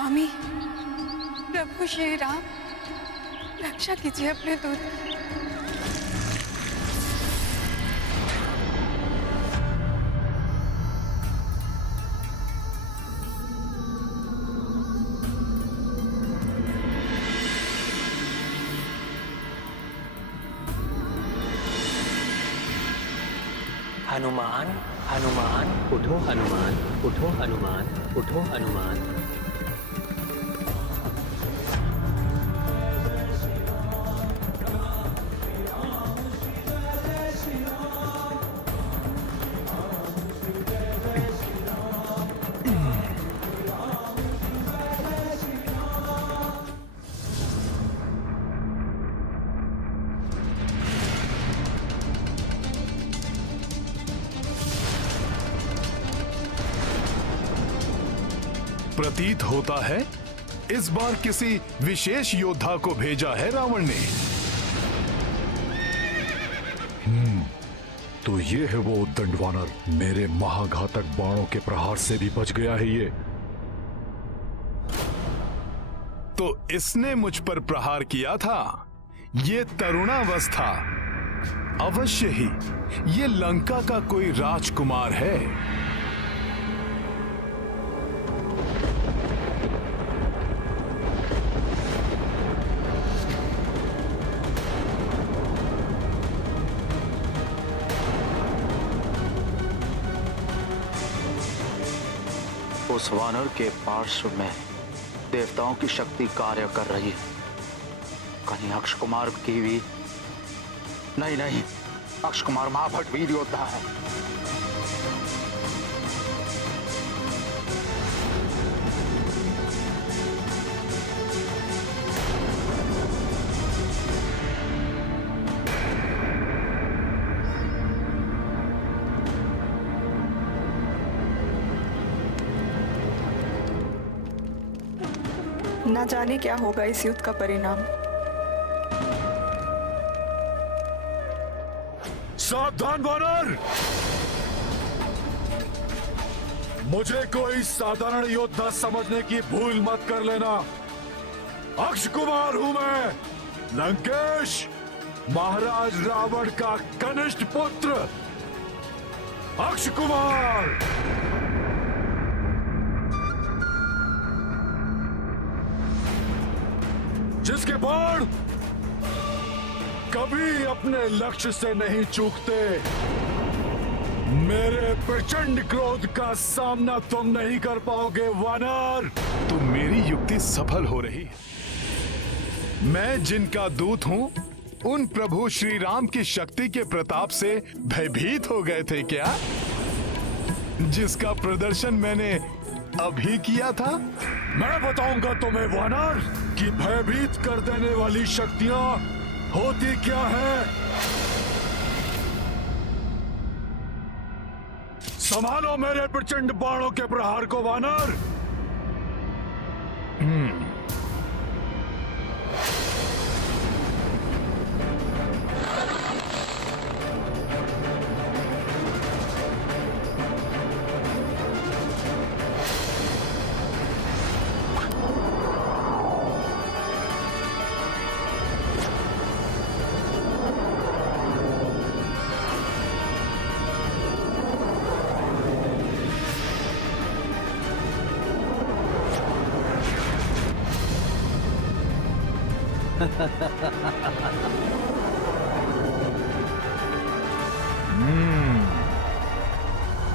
स्वामी प्रभु श्री राम, रक्षा कीजिए अपने दूत। हनुमान, हनुमान, उठो हनुमान, उठो हनुमान, उठो हनुमान। प्रतीत होता है इस बार किसी विशेष योद्धा को भेजा है रावण ने। तो ये है वो उद्दंड वानर, मेरे महाघातक बाणों के प्रहार से भी बच गया है ये। तो इसने मुझ पर प्रहार किया था। ये तरुणावस्था, अवश्य ही ये लंका का कोई राजकुमार है। उस वानर के पार्श्व में देवताओं की शक्ति कार्य कर रही है। कहीं अक्ष कुमार की भी नहीं, नहीं, अक्ष कुमार महाभट वीर योद्धा है। न जाने क्या होगा इस युद्ध का परिणाम। सावधान वानर! मुझे कोई साधारण योद्धा समझने की भूल मत कर लेना। अक्ष कुमार हूं मैं, लंकेश, महाराज रावण का कनिष्ठ पुत्र अक्ष कुमार। जिसके बाण कभी अपने लक्ष्य से नहीं चूकते। मेरे प्रचंड क्रोध का सामना तुम नहीं कर पाओगे वानर। तो मेरी युक्ति सफल हो रही है। मैं जिनका दूत हूं, उन प्रभु श्री राम की शक्ति के प्रताप से भयभीत हो गए थे क्या? जिसका प्रदर्शन मैंने अभी किया था। मैं बताऊंगा तुम्हें वानर कि भयभीत कर देने वाली शक्तियां होती क्या है। संभालो मेरे प्रचंड बाणों के प्रहार को वानर।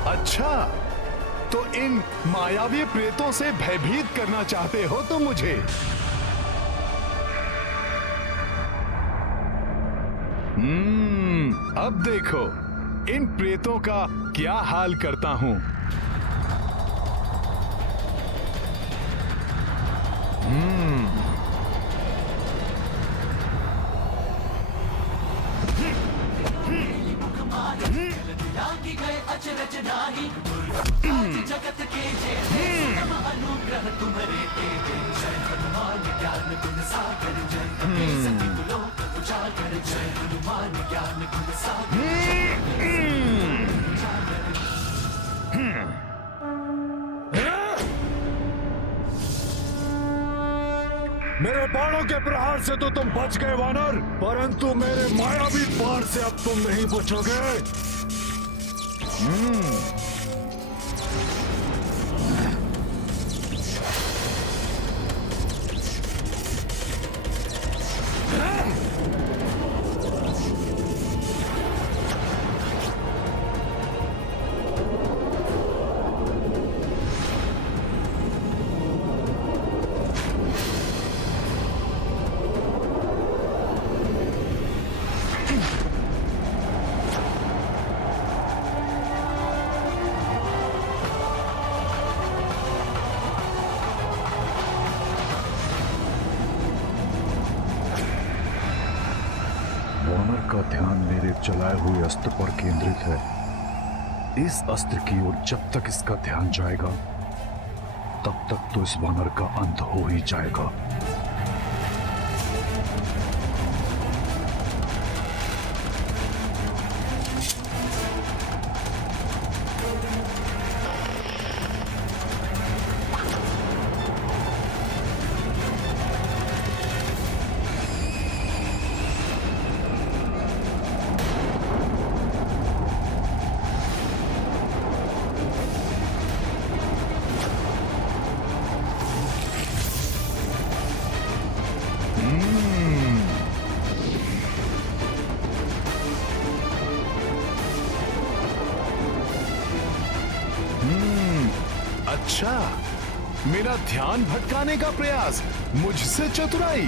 अच्छा, तो इन मायावी प्रेतों से भयभीत करना चाहते हो तो मुझे। अब देखो इन प्रेतों का क्या हाल करता हूं। जगत के अनुग्रह तुम्हारे जय हनुमान ज्ञान गुण सागर जय सती लोक उजागर जय हनुमान ज्ञान गुण सागर। मेरे बाणों के प्रहार से तो तुम बच गए वानर, परंतु मेरे मायावी बाण से अब तुम नहीं बचोगे। वानर का ध्यान मेरे चलाए हुए अस्त्र पर केंद्रित है। इस अस्त्र की ओर जब तक इसका ध्यान जाएगा तब तक तो इस वानर का अंत हो ही जाएगा। अच्छा, मेरा ध्यान भटकाने का प्रयास, मुझसे चतुराई।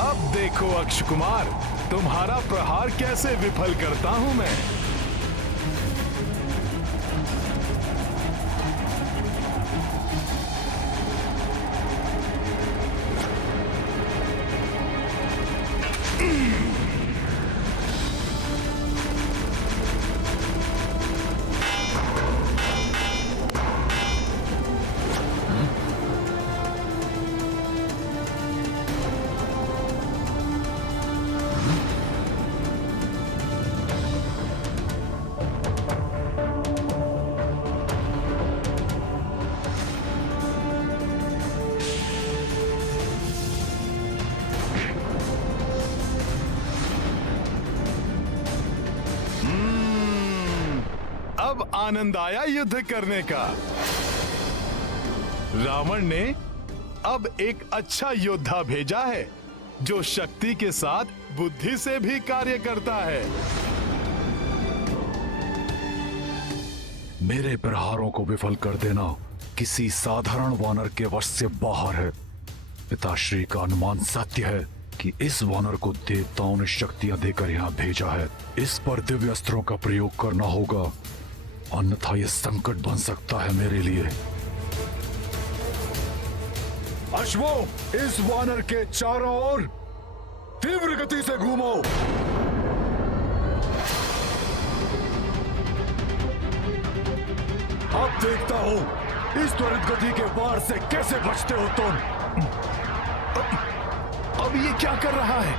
अब देखो अक्ष कुमार, तुम्हारा प्रहार कैसे विफल करता हूं मैं। अब आनंद आया युद्ध करने का। रावण ने अब एक अच्छा योद्धा भेजा है जो शक्ति के साथ बुद्धि से भी कार्य करता है। मेरे प्रहारों को विफल कर देना किसी साधारण वानर के वश से बाहर है। पिताश्री का अनुमान सत्य है कि इस वानर को देवताओं ने शक्तियां देकर यहाँ भेजा है। इस पर दिव्य अस्त्रों का प्रयोग करना होगा, अन्यथा यह संकट बन सकता है मेरे लिए। अश्वो, इस वानर के चारों ओर तीव्र गति से घूमो। अब देखता हूं इस त्वरित गति के वार से कैसे बचते हो तुम। अब ये क्या कर रहा है?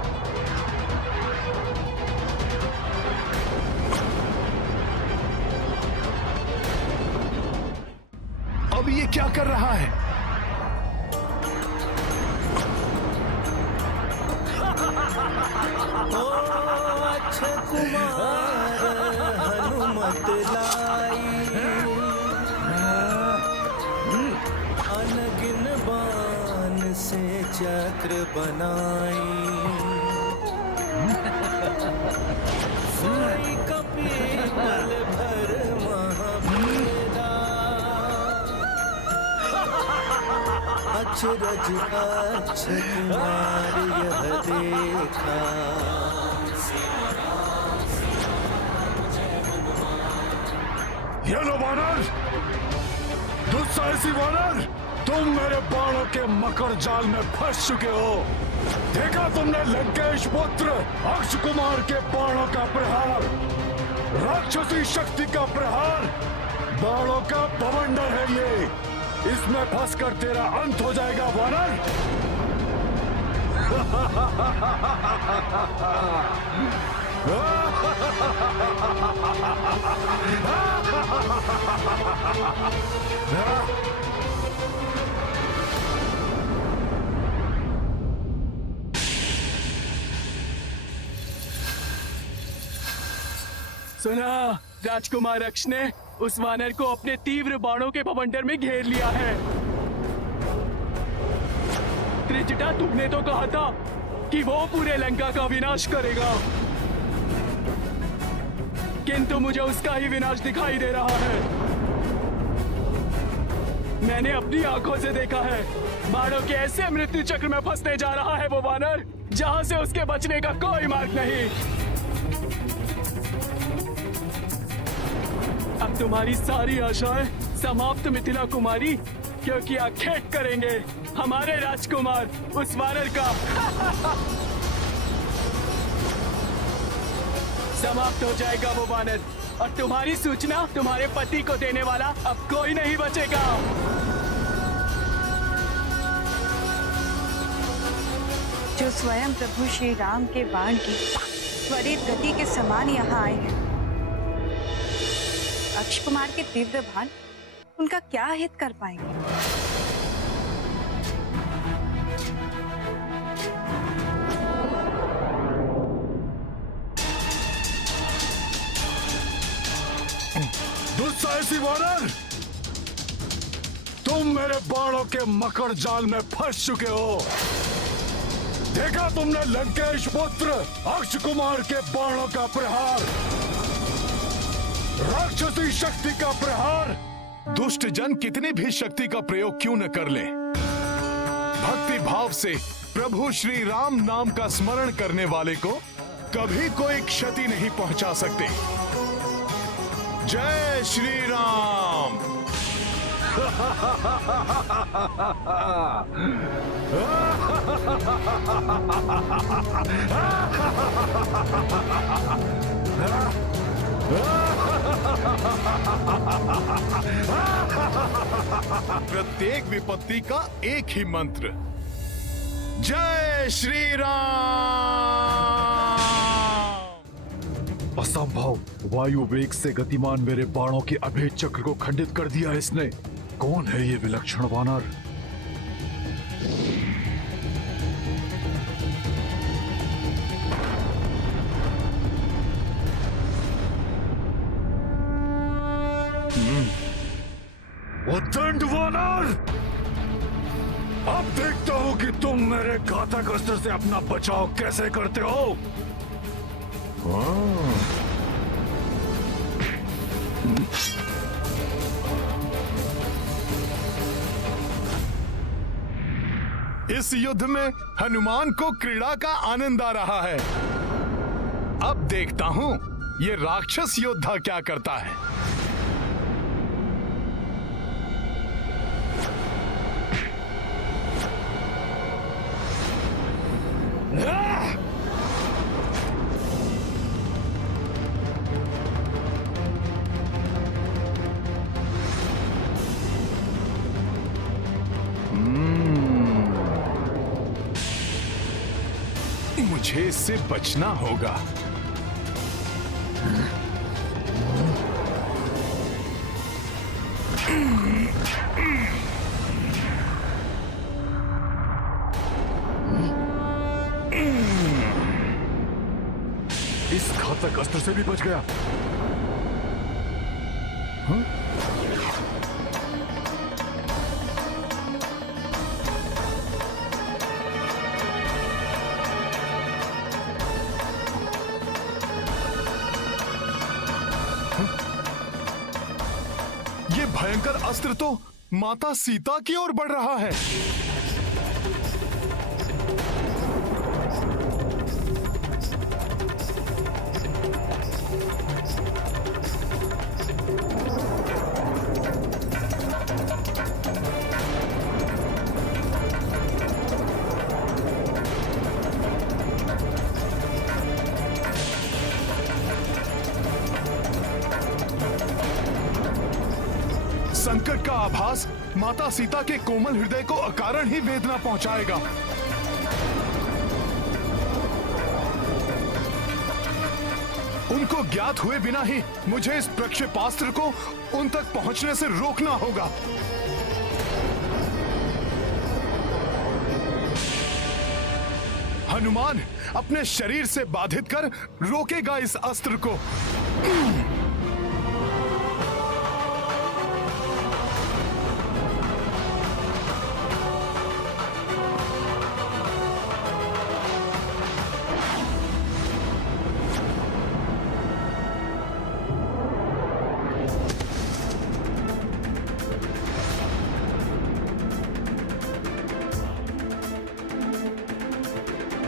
अब ये क्या कर रहा है? अक्षय कुमार हनुमत लाई, अनगिन बाण से चक्र बनाई, सोई कपीतल भर महाभेदा, अचरज अक्षय कुमार यह देखा। ये लो वानर, दुस्साहसी वानर, तुम मेरे बाणों के मकर जाल में फंस चुके हो। देखा तुमने लंकेश पुत्र अक्ष कुमार के बाणों का प्रहार, राक्षसी शक्ति का प्रहार, बाणों का बवंडर है ये। इसमें फंसकर तेरा अंत हो जाएगा वानर। सुना, राजकुमार अक्ष ने उस वानर को अपने तीव्र बाणों के बवंडर में घेर लिया है। त्रिजटा, तुमने तो कहा था कि वो पूरे लंका का विनाश करेगा, किंतु मुझे उसका ही विनाश दिखाई दे रहा है। मैंने अपनी आंखों से देखा है, बाणों के ऐसे मृत्यु चक्र में फंसने जा रहा है वो वानर, जहां से उसके बचने का कोई मार्ग नहीं। अब तुम्हारी सारी आशाएं समाप्त मिथिला कुमारी, क्योंकि आखेट करेंगे हमारे राजकुमार उस वानर का। समाप्त हो जाएगा वो वानर, और तुम्हारी सूचना तुम्हारे पति को देने वाला अब कोई नहीं बचेगा। जो स्वयं प्रभु श्री राम के बाण की त्वरित गति के समान यहाँ आए हैं, अक्ष कुमार के तीव्र बाण उनका क्या हित कर पाएंगे? दुस्साहसी वानर, तुम मेरे बाणों के मकर जाल में फंस चुके हो। देखा तुमने लंकेश पुत्र अक्ष कुमार के बाणों का प्रहार, राक्षसी शक्ति का प्रहार। दुष्ट जन कितनी भी शक्ति का प्रयोग क्यों न कर ले, भक्ति भाव से प्रभु श्री राम नाम का स्मरण करने वाले को कभी कोई क्षति नहीं पहुंचा सकते। जय श्री राम। प्रत्येक विपत्ति का एक ही मंत्र, जय श्री राम। असंभव, वायु वेग से गतिमान मेरे बाणों के अभेद चक्र को खंडित कर दिया इसने। कौन है ये विलक्षण वानर? उद्दंड वानर, अब देखता हूं कि तुम मेरे घातक अस्त्र से अपना बचाव कैसे करते हो। इस युद्ध में हनुमान को क्रीड़ा का आनंद आ रहा है। अब देखता हूं ये राक्षस योद्धा क्या करता है। मुझे इससे बचना होगा। इस घातक अस्त्र से भी बच गया। ये भयंकर अस्त्र तो माता सीता की ओर बढ़ रहा है। संकट का आभास माता सीता के कोमल हृदय को अकारण ही वेदना पहुंचाएगा। उनको ज्ञात हुए बिना ही मुझे इस प्रक्षेपास्त्र को उन तक पहुंचने से रोकना होगा। हनुमान अपने शरीर से बाधित कर रोकेगा इस अस्त्र को।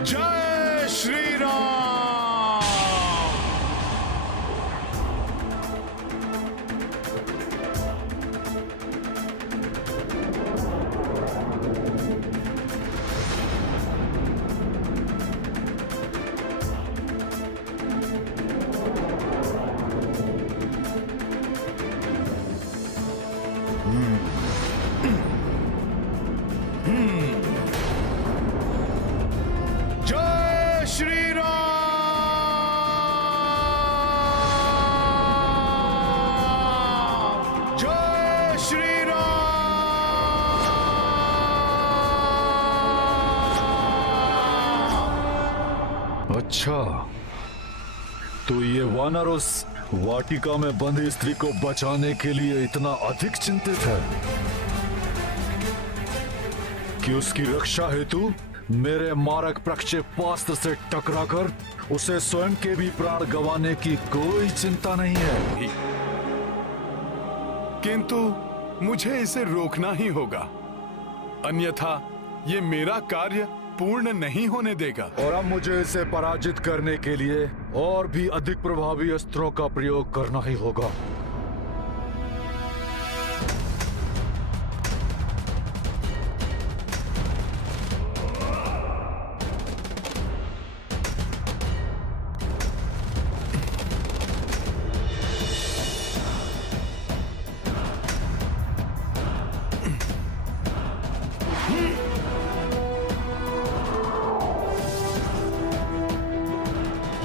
जय श्री राम। जय श्री राम। जय श्री राम। अच्छा, तो ये वानर उस वाटिका में बंधी स्त्री को बचाने के लिए इतना अधिक चिंतित है कि उसकी रक्षा हेतु मेरे मारक प्रक्षेपास्त्र से टकराकर उसे स्वयं के भी प्राण गंवाने की कोई चिंता नहीं है। किंतु मुझे इसे रोकना ही होगा, अन्यथा ये मेरा कार्य पूर्ण नहीं होने देगा। और अब मुझे इसे पराजित करने के लिए और भी अधिक प्रभावी अस्त्रों का प्रयोग करना ही होगा।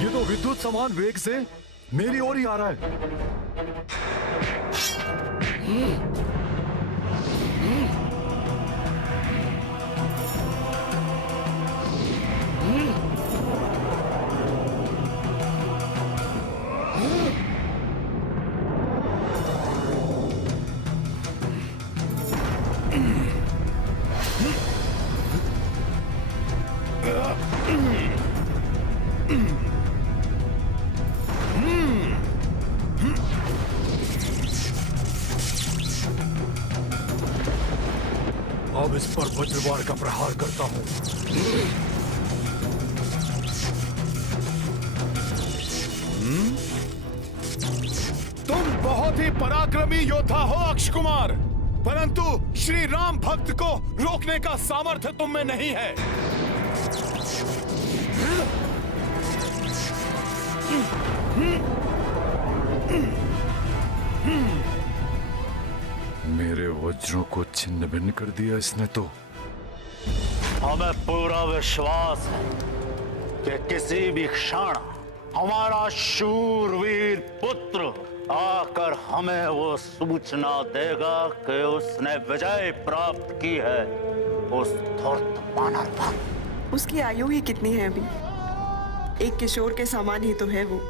ये तो विद्युत समान वेग से मेरी ओर ही आ रहा है। अब इस पर वज्रवार का प्रहार करता हूं। तुम बहुत ही पराक्रमी योद्धा हो अक्ष कुमार, परंतु श्री राम भक्त को रोकने का सामर्थ्य तुम में नहीं है। मेरे वज्रों को छिन्न भिन्न कर दिया इसने तो। हमें पूरा विश्वास है कि किसी भी क्षण हमारा शूरवीर पुत्र आकर हमें वो सूचना देगा कि उसने विजय प्राप्त की है उस धूर्त वानर पर। उसकी आयु ही कितनी है अभी? एक किशोर के समान ही तो है वो।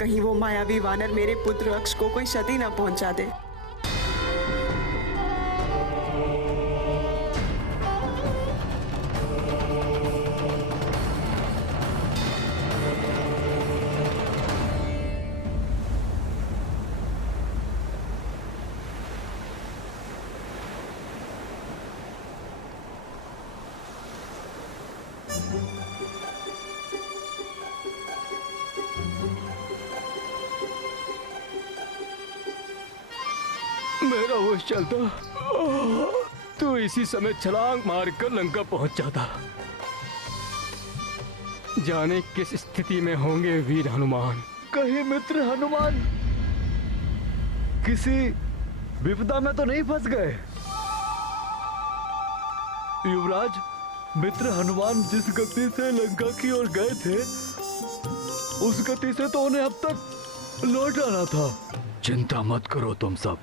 कहीं वो मायावी वानर मेरे पुत्र अक्ष को कोई क्षति न पहुंचा दे। मेरा होश चलता तो इसी समय छलांग मारकर लंका पहुंच जाता। जाने किस स्थिति में होंगे वीर हनुमान। कहीं मित्र हनुमान किसी विपदा में तो नहीं फंस गए? युवराज, मित्र हनुमान जिस गति से लंका की ओर गए थे उस गति से तो उन्हें अब तक लौट आना था। चिंता मत करो तुम सब,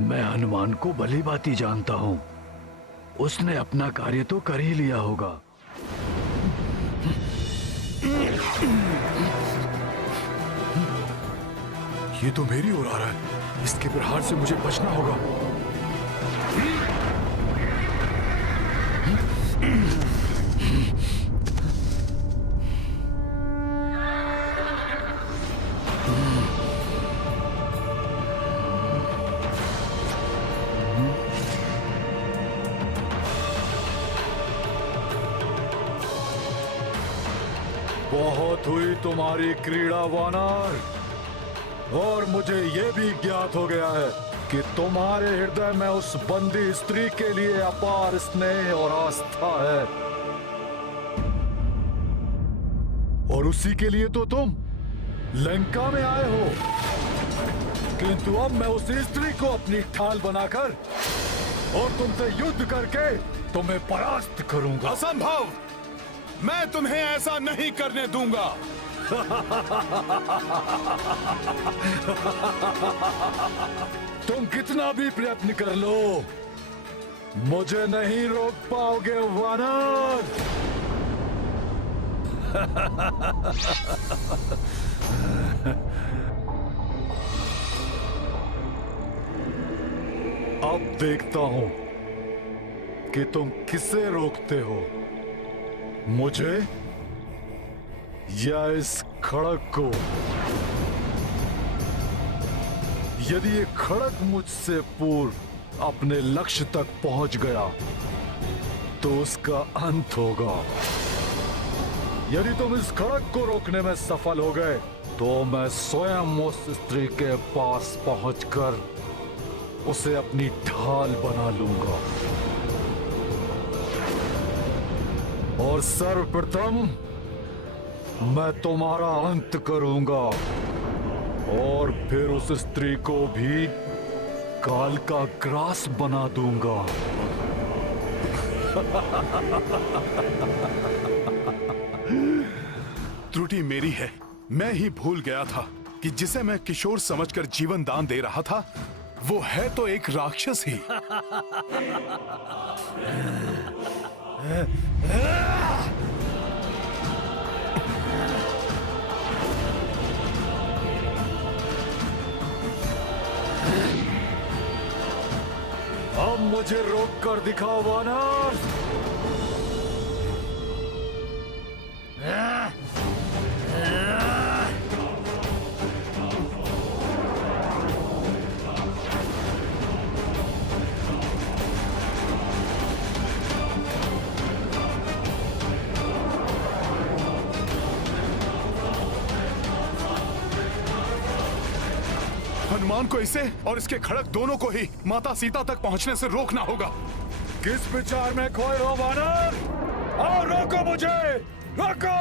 मैं हनुमान को भली भांति जानता हूं। उसने अपना कार्य तो कर ही लिया होगा। ये तो मेरी ओर आ रहा है, इसके प्रहार से मुझे बचना होगा। बहुत हुई तुम्हारी क्रीड़ा वानर, और मुझे यह भी ज्ञात हो गया है कि तुम्हारे हृदय में उस बंदी स्त्री के लिए अपार स्नेह और आस्था है, और उसी के लिए तो तुम लंका में आए हो। किंतु अब मैं उस स्त्री को अपनी ढाल बनाकर और तुमसे युद्ध करके तुम्हें परास्त करूंगा। असंभव, मैं तुम्हें ऐसा नहीं करने दूंगा। तुम कितना भी प्रयत्न कर लो, मुझे नहीं रोक पाओगे वानर। अब देखता हूं कि तुम किसे रोकते हो, मुझे या इस खड़क को। यदि ये खड़क मुझसे पूर्व अपने लक्ष्य तक पहुंच गया तो उसका अंत होगा। यदि तुम इस खड़क को रोकने में सफल हो गए तो मैं स्वयं उस स्त्री के पास पहुंचकर उसे अपनी ढाल बना लूंगा, और सर्वप्रथम मैं तुम्हारा अंत करूंगा, और फिर उस स्त्री को भी काल का ग्रास बना दूंगा। त्रुटि मेरी है, मैं ही भूल गया था कि जिसे मैं किशोर समझकर जीवन दान दे रहा था वो है तो एक राक्षस ही। अब मुझे रोक कर दिखाओ वानर। हनुमान को इसे और इसके खड़क दोनों को ही माता सीता तक पहुंचने से रोकना होगा। किस विचार में खोए हो वानर? आओ रोको मुझे, रोको।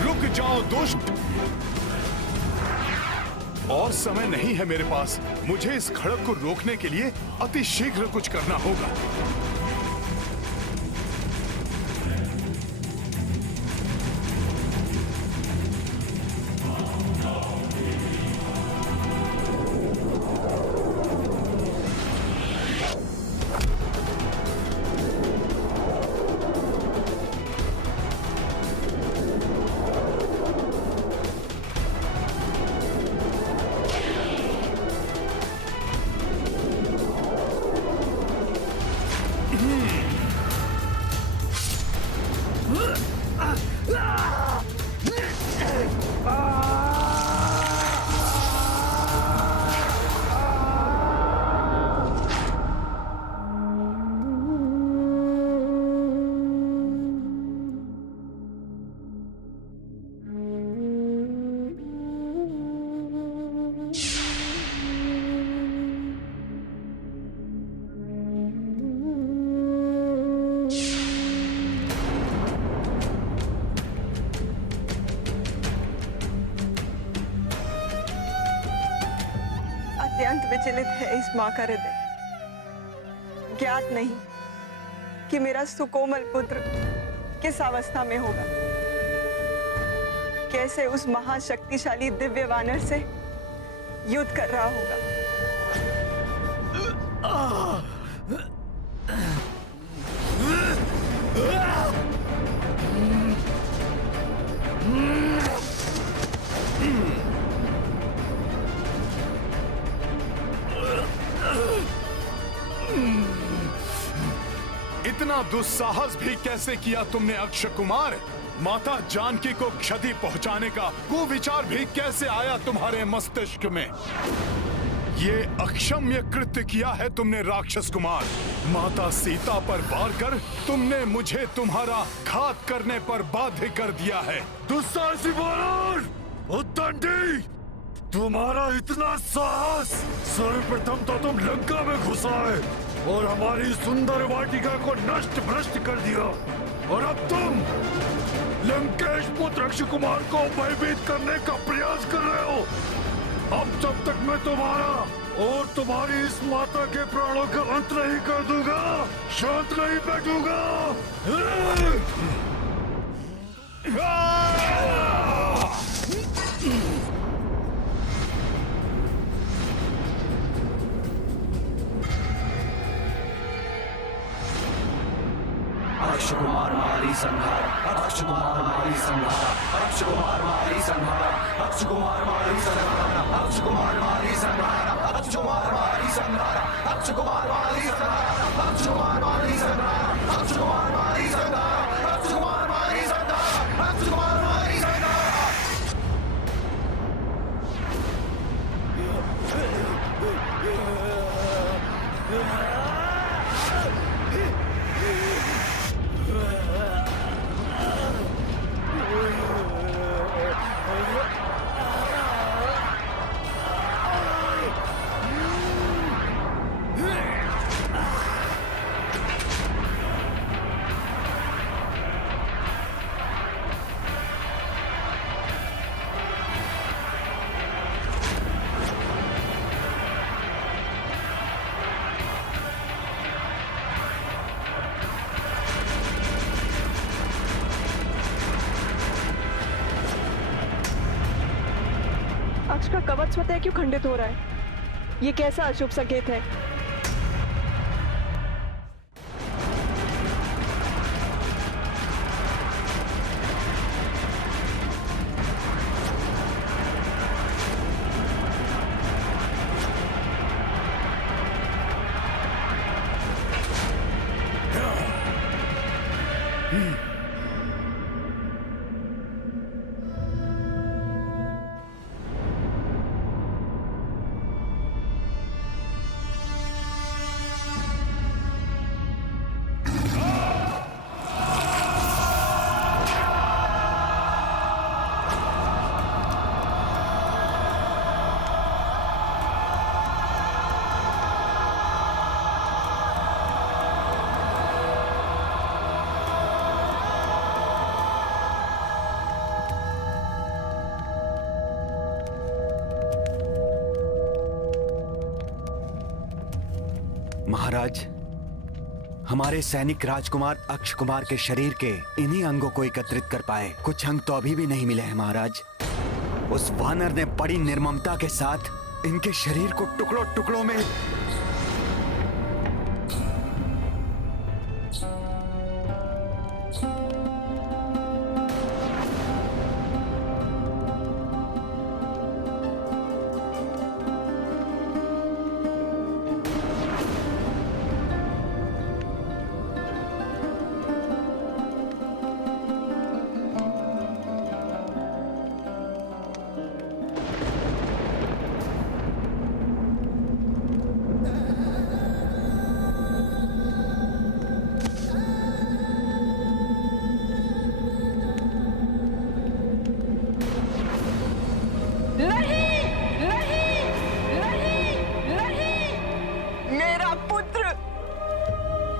रुक जाओ दुष्ट, और समय नहीं है मेरे पास। मुझे इस खड़क को रोकने के लिए अति शीघ्र कुछ करना होगा। अत्यंत विचलित है इस माँ का हृदय। ज्ञात नहीं कि मेरा सुकोमल पुत्र किस अवस्था में होगा, कैसे उस महाशक्तिशाली दिव्य वानर से युद्ध कर रहा होगा। इतना दुस्साहस भी कैसे किया तुमने अक्षय कुमार? माता जानकी को क्षति पहुंचाने का कुविचार भी कैसे आया तुम्हारे मस्तिष्क में? ये अक्षम्य कृत्य किया है तुमने राक्षस कुमार। माता सीता पर वार कर तुमने मुझे तुम्हारा घात करने पर बाध्य कर दिया है। दुस्साहसी वानर, उद्दंडी, तुम्हारा इतना साहस! सर्वप्रथम तो तुम लंका में घुसा है और हमारी सुंदर वाटिका को नष्ट भ्रष्ट कर दिया, और अब तुम लंकेश पुत्र अक्षय कुमार को भयभीत करने का प्रयास कर रहे हो। अब जब तक मैं तुम्हारा और तुम्हारी इस माता के प्राणों का अंत नहीं कर दूंगा, शांत नहीं बैठूंगा। अक्षय कुमार मारी संहार, अक्षय कुमार मारी संहार, अक्षय कुमार मारी संहार, अक्षय कुमार मारी संहार, अक्षय कुमार मारी संहार, अक्षय कुमार मारी संहार, अक्षय कुमार मारी संहार, अक्षय कुमार मारी संहार, अक्षय कुमार मारी संहार, अक्षय कुमार मारी संहार, अक्षय कुमार मारी संहार। अक्ष का कवच स्वतः क्यों खंडित हो रहा है? ये कैसा अशुभ संकेत है? महाराज, हमारे सैनिक राजकुमार अक्षय कुमार के शरीर के इन्हीं अंगों को एकत्रित कर पाए। कुछ अंग तो अभी भी नहीं मिले हैं महाराज। उस वानर ने बड़ी निर्ममता के साथ इनके शरीर को टुकड़ों टुकड़ों में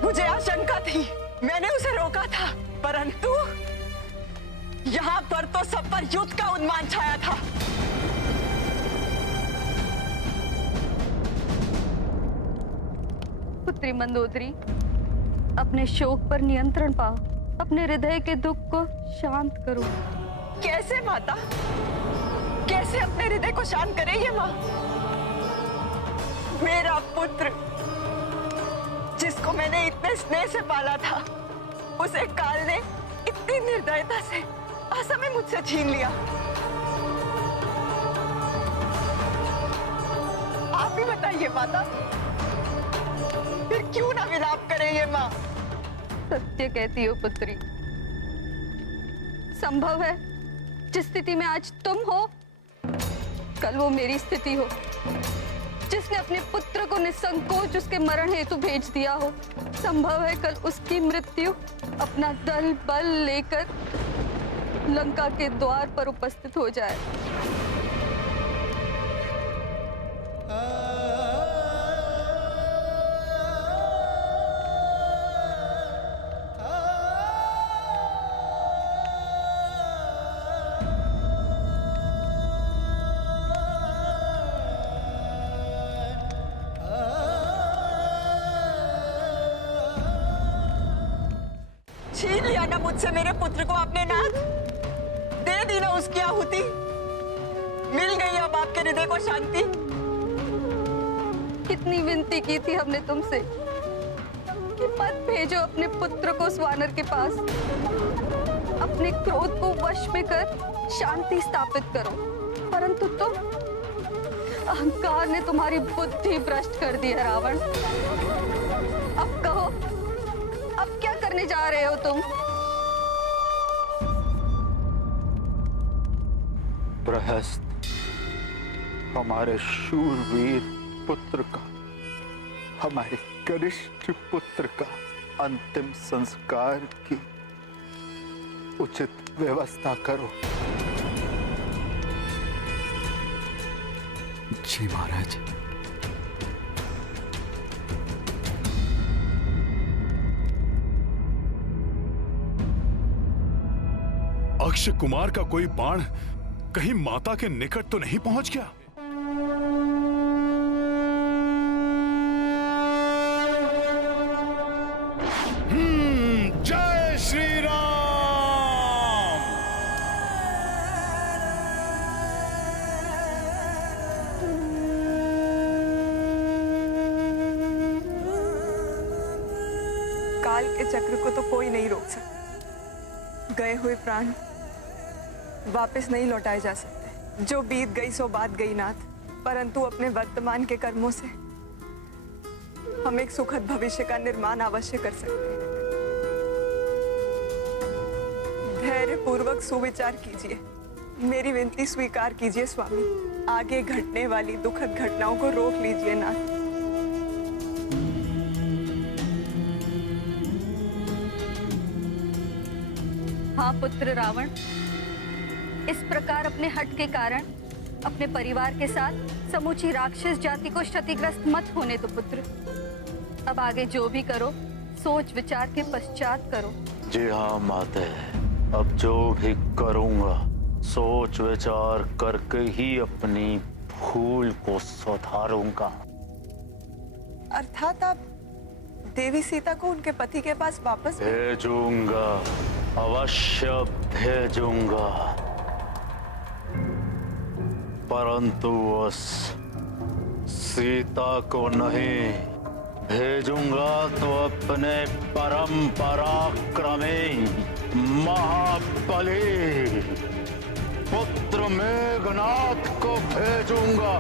मुझे आशंका थी, मैंने उसे रोका था, परंतु यहाँ पर तो सब पर युद्ध का उन्माद छाया था। पुत्री मंदोदरी, अपने शोक पर नियंत्रण पाओ, अपने हृदय के दुख को शांत करो। कैसे माता, कैसे अपने हृदय को शांत करेंगे माँ? मेरा पुत्र जिसको मैंने इतने स्नेह से पाला था, उसे काल ने इतनी निर्दयता से असमय मुझसे छीन लिया। आप ही बताइए माता, फिर क्यों ना विलाप करें ये माँ? सत्य कहती हो पुत्री। संभव है जिस स्थिति में आज तुम हो, कल वो मेरी स्थिति हो। जिसने अपने पुत्र को निसंकोच उसके मरण हेतु भेज दिया हो, संभव है कल उसकी मृत्यु अपना दल बल लेकर लंका के द्वार पर उपस्थित हो जाए। छीन लिया ना मुझसे मेरे पुत्र को आपने नाथ, दे दी ना उसकी आहुति, मिल गई अब आपके हृदय को शांति। कितनी विनती की थी हमने तुमसे कि मत भेजो अपने पुत्र को उस वानर के पास, अपने क्रोध को वश में कर शांति स्थापित करो, परंतु तुम, अहंकार ने तुम्हारी बुद्धि भ्रष्ट कर दी है रावण। अब कहो, अब क्या करने जा रहे हो तुम? प्रहस्त हमारे शूरवीर पुत्र का, हमारे कनिष्ठ पुत्र का अंतिम संस्कार की उचित व्यवस्था करो। जी महाराज। अक्षय कुमार का कोई बाण कहीं माता के निकट तो नहीं पहुंच गया? जय श्री राम। काल के चक्र को तो कोई नहीं रोक सकता। गए हुए प्राण वापस नहीं लौटाए जा सकते। जो बीत गई सो बात गई नाथ, परंतु अपने वर्तमान के कर्मों से हम एक सुखद भविष्य का निर्माण अवश्य कर सकते हैं। धैर्य पूर्वक सुविचार कीजिए, मेरी विनती स्वीकार कीजिए स्वामी। आगे घटने वाली दुखद घटनाओं को रोक लीजिए नाथ। हाँ पुत्र रावण, इस प्रकार अपने हट के कारण अपने परिवार के साथ समूची राक्षस जाति को क्षतिग्रस्त मत होने दो पुत्र। अब आगे जो भी करो सोच विचार के पश्चात करो। जी हाँ माते, अब जो भी करूंगा सोच विचार करके ही अपनी भूल को सुधारूंगा। अर्थात आप देवी सीता को उनके पति के पास वापस भेजूंगा, अवश्य भेजूंगा, परंतु उस सीता को नहीं भेजूंगा तो अपने परम पराक्रमी महाबली पुत्र मेघनाथ को भेजूंगा।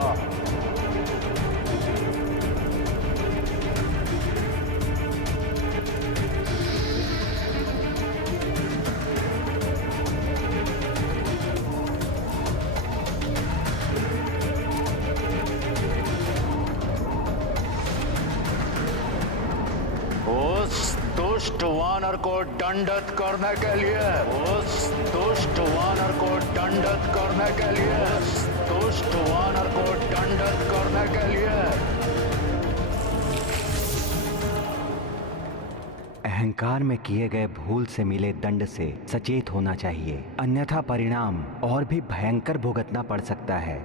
उस दुष्ट वानर को दंडित करने के लिए, उस दुष्ट वानर को दंडित करने के लिए, उस दुष्ट वानर को दंडित करने के लिए। अहंकार में किए गए भूल से मिले दंड से सचेत होना चाहिए, अन्यथा परिणाम और भी भयंकर भुगतना पड़ सकता है।